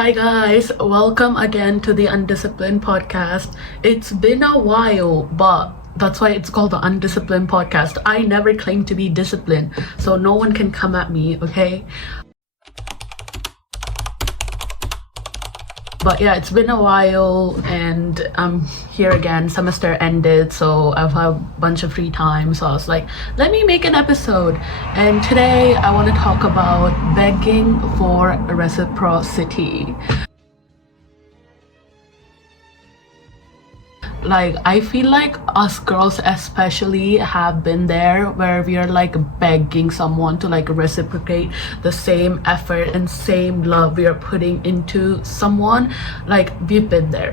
Hi guys, welcome again to the Undisciplined Podcast. It's been a while, but that's why it's called the Undisciplined Podcast. I never claim to be disciplined, so no one can come at me, okay? But yeah, it's been a while and I'm here again. Semester ended, so I've had a bunch of free time. So I was like, let me make an episode. And today I want to talk about begging for reciprocity. Like, I feel like us girls especially have been there where we are like begging someone to like reciprocate the same effort and same love we are putting into someone. Like, we've been there,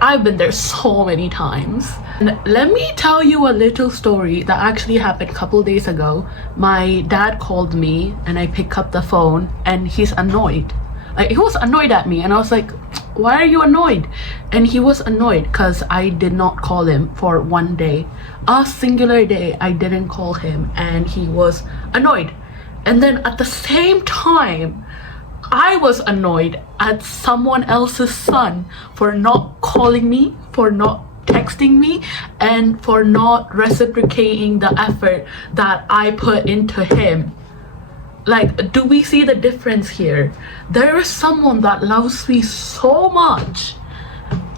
I've been there so many times. And let me tell you a little story that actually happened a couple days ago. My dad called me and I pick up the phone and he's annoyed. Like, he was annoyed at me and I was like, why are you annoyed? And he was annoyed because I did not call him for one day. A singular day I didn't call him and he was annoyed. And then at the same time, I was annoyed at someone else's son for not calling me, for not texting me, and for not reciprocating the effort that I put into him. Like, do we see the difference here? There is someone that loves me so much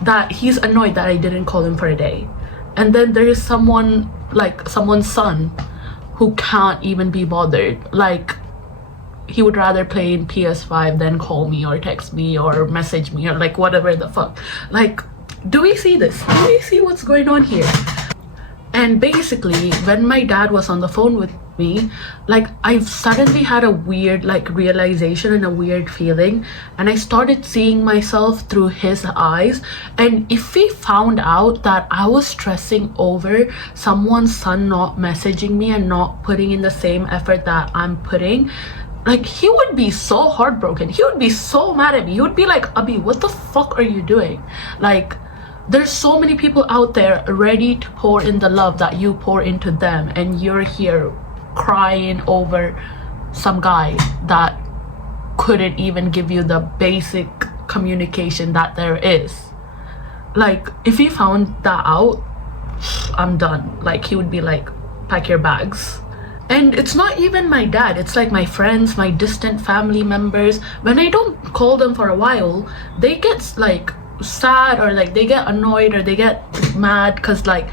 that he's annoyed that I didn't call him for a day. And then there is someone, like someone's son, who can't even be bothered. Like, he would rather play in PS5 than call me or text me or message me or like whatever the fuck. Like, do we see this? Do we see what's going on here? And basically, when my dad was on the phone with me, like, I've suddenly had a weird like realization and a weird feeling, and I started seeing myself through his eyes. And if he found out that I was stressing over someone's son not messaging me and not putting in the same effort that I'm putting, like, he would be so heartbroken. He would be so mad at me. He would be like, Abhi, what the fuck are you doing? Like, there's so many people out there ready to pour in the love that you pour into them, and you're here crying over some guy that couldn't even give you the basic communication that there is. Like, if he found that out, I'm done. Like, he would be like, pack your bags. And it's not even my dad, it's like my friends, my distant family members. When I don't call them for a while, they get like sad or like they get annoyed or they get mad because like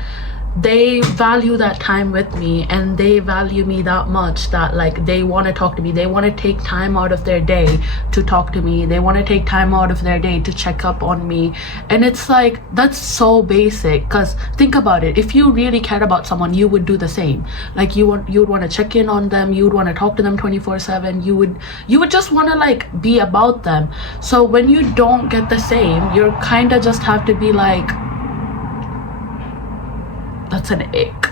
they value that time with me and they value me that much that like they want to talk to me. They want to take time out of their day to talk to me. They want to take time out of their day to check up on me. And it's like, that's so basic, because think about it. If you really cared about someone, you would do the same. Like, you would want to check in on them, you would want to talk to them 24/7. You would just want to like be about them. So when you don't get the same, you're kind of just have to be like, that's an ick.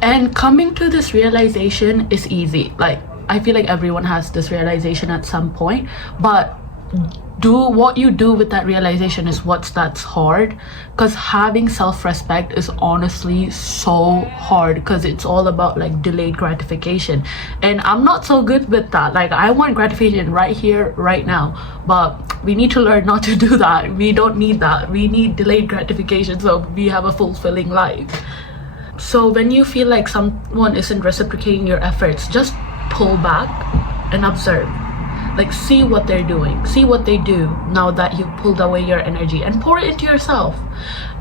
And coming to this realization is easy. Like, I feel like everyone has this realization at some point, but what you do with that realization is that's hard, because having self-respect is honestly so hard, because it's all about like delayed gratification, and I'm not so good with that. Like, I want gratification right here, right now, but we need to learn not to do that. We don't need that. We need delayed gratification so we have a fulfilling life. So when you feel like someone isn't reciprocating your efforts, just pull back and observe. Like, see what they're doing, see what they do now that you've pulled away your energy, and pour it into yourself.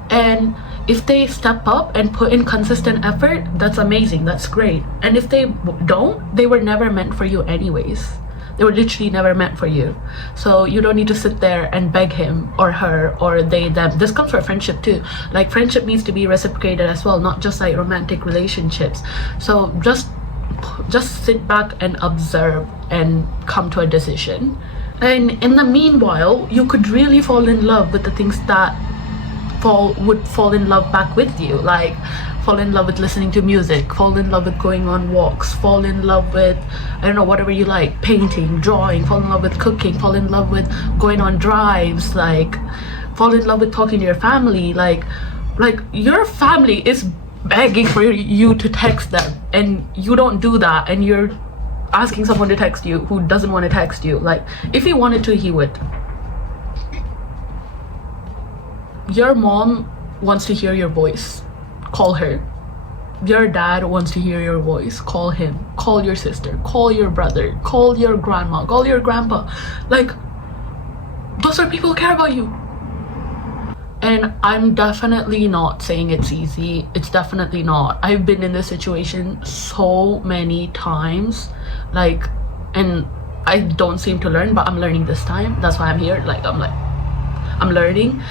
And if they step up and put in consistent effort, that's amazing, that's great. And if they don't, they were never meant for you anyways. They were literally never meant for you. So you don't need to sit there and beg him or her or they, them. This comes for friendship too. Like, friendship needs to be reciprocated as well, not just like romantic relationships. So just sit back and observe and come to a decision. And in the meanwhile, you could really fall in love with the things that would fall in love back with you. Like, fall in love with listening to music, fall in love with going on walks, fall in love with, I don't know, whatever you like, painting, drawing, fall in love with cooking, fall in love with going on drives, like, fall in love with talking to your family. Like your family is begging for you to text them and you don't do that, and you're asking someone to text you who doesn't want to text you. Like, if he wanted to, he would. Your mom wants to hear your voice, call her. Your dad wants to hear your voice, call him. Call your sister, call your brother, call your grandma, call your grandpa. Like, those are people who care about you. And I'm definitely not saying it's easy. It's definitely not. I've been in this situation so many times, like, and I don't seem to learn, but I'm learning this time. That's why I'm here. I'm learning,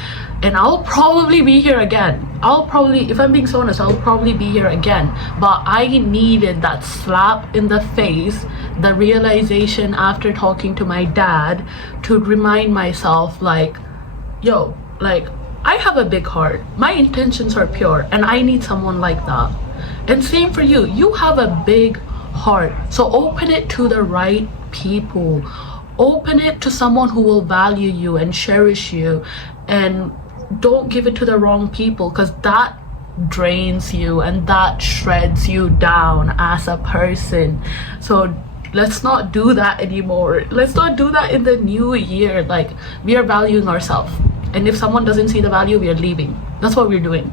and I'll probably be here again. If I'm being so honest, I'll probably be here again. But I needed that slap in the face, the realization after talking to my dad, to remind myself, like, yo, like, I have a big heart. My intentions are pure, and I need someone like that. And same for you. You have a big heart. So open it to the right people. Open it to someone who will value you and cherish you, and don't give it to the wrong people, because that drains you and that shreds you down as a person. So let's not do that anymore. Let's not do that in the new year. Like, we are valuing ourselves, and if someone doesn't see the value, we are leaving. That's what we're doing.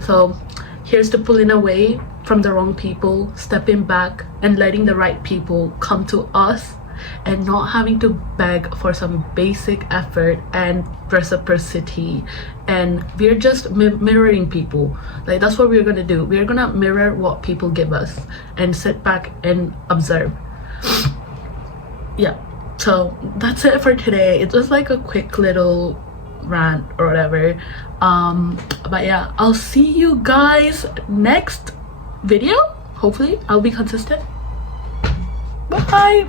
So here's to pulling away from the wrong people, stepping back and letting the right people come to us, and not having to beg for some basic effort and reciprocity. And we're just mirroring people. Like, that's what we're gonna do. We're gonna mirror what people give us and sit back and observe. Yeah, so that's it for today. It was like a quick little rant or whatever. But yeah, I'll see you guys next video. Hopefully I'll be consistent. Bye.